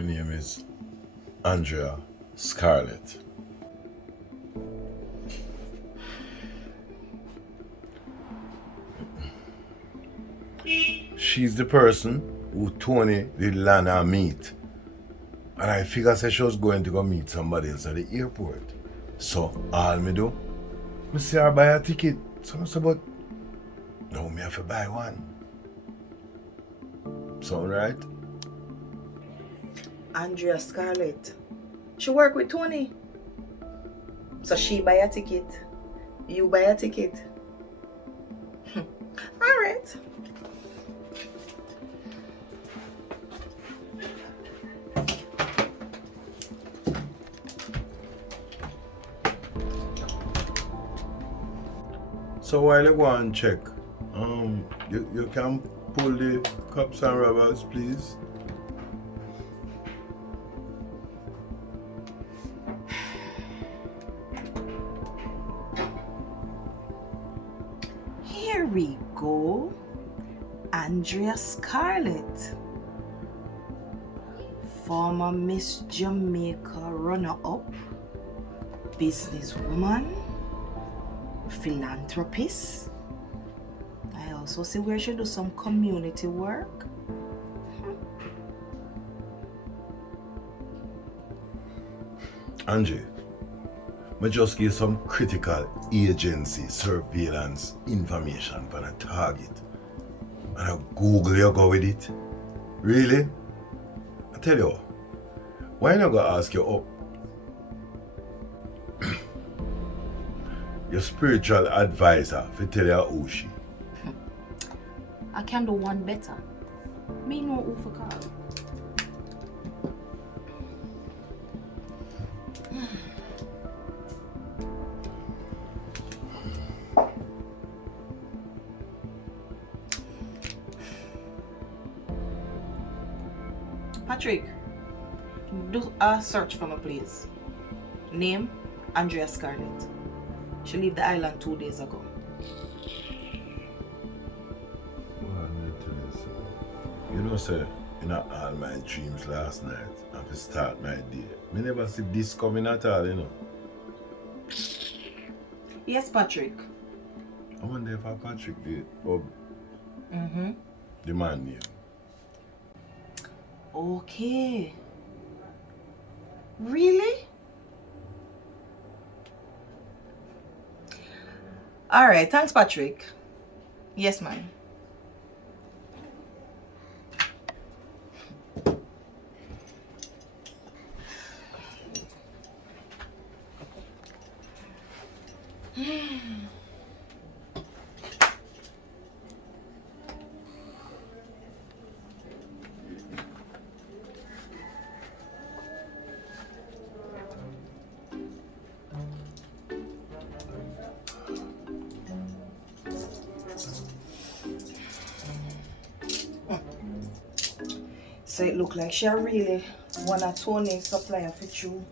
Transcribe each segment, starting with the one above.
Her name is Andrea Scarlett. She's the person who Tony did land and meet. And I figured say she was going to go meet somebody else at the airport. So all me do, I see her buy a ticket. So I said, but now me have to buy one. Sound right? Andrea Scarlett. She work with Tony. So she buy a ticket. You buy a ticket. Alright. So while you go and check, you can pull the cups and rubbers, please. Here we go. Andrea Scarlett. Former Miss Jamaica runner-up. Businesswoman. Philanthropist. I also see where she do some community work. Angie, I just give some critical agency surveillance information for a target. And I Google you go with it. Really? I tell you, why not go ask you up? Your spiritual advisor for tell you who she. I can do one better. Me know who for call. Patrick, do a search for me, please. Name, Andrea Scarlett. She left the island 2 days ago. You know, sir, in all my dreams last night, and to start my day, I never see this coming at all, you know. Yes, Patrick. I wonder if Patrick did, or the man name. Okay. Really? Alright, thanks, Patrick. Yes, ma'am. So it look like she really want a Tony supplier for you.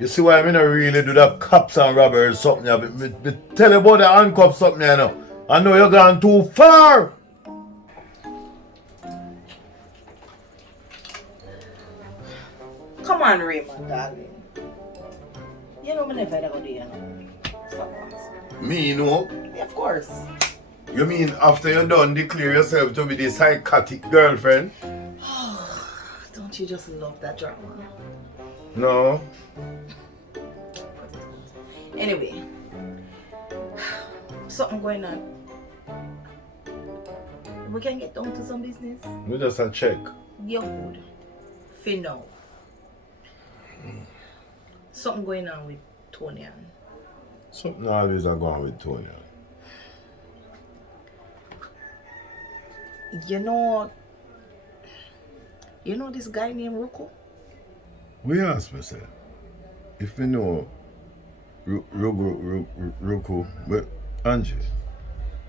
You see why I not really do that cops and robbers something? Me tell you about the handcuffs something, you know. I know you're gone too far. Come on, Raymond, darling. You know me never ever do, you know. Stop answering. Me, you know? Yeah, of course. You mean after you done declare yourself to be the psychotic girlfriend? Don't you just love that drama? No. Anyway, something going on. We can get down to some business. We just a check. You're good. For now. Something going on with Tony. Something always a going with Tony. You know this guy named Ruko? We ask myself if we know Ruko, but Angie,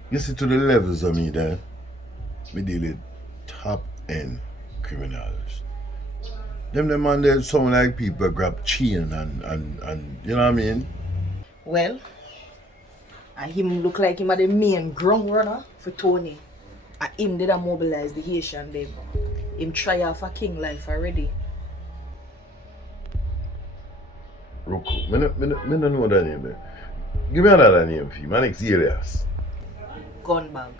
you see to the levels of me there, we deal with top end criminals. Them man they sound like people grab chain and you know what I mean? Well, and him look like him are the main ground runner for Tony. And him did a mobilize the Haitian them. Him try off a king life already. Roku, me no know that name there. Give me another name for you, man, it's serious. Gun bag.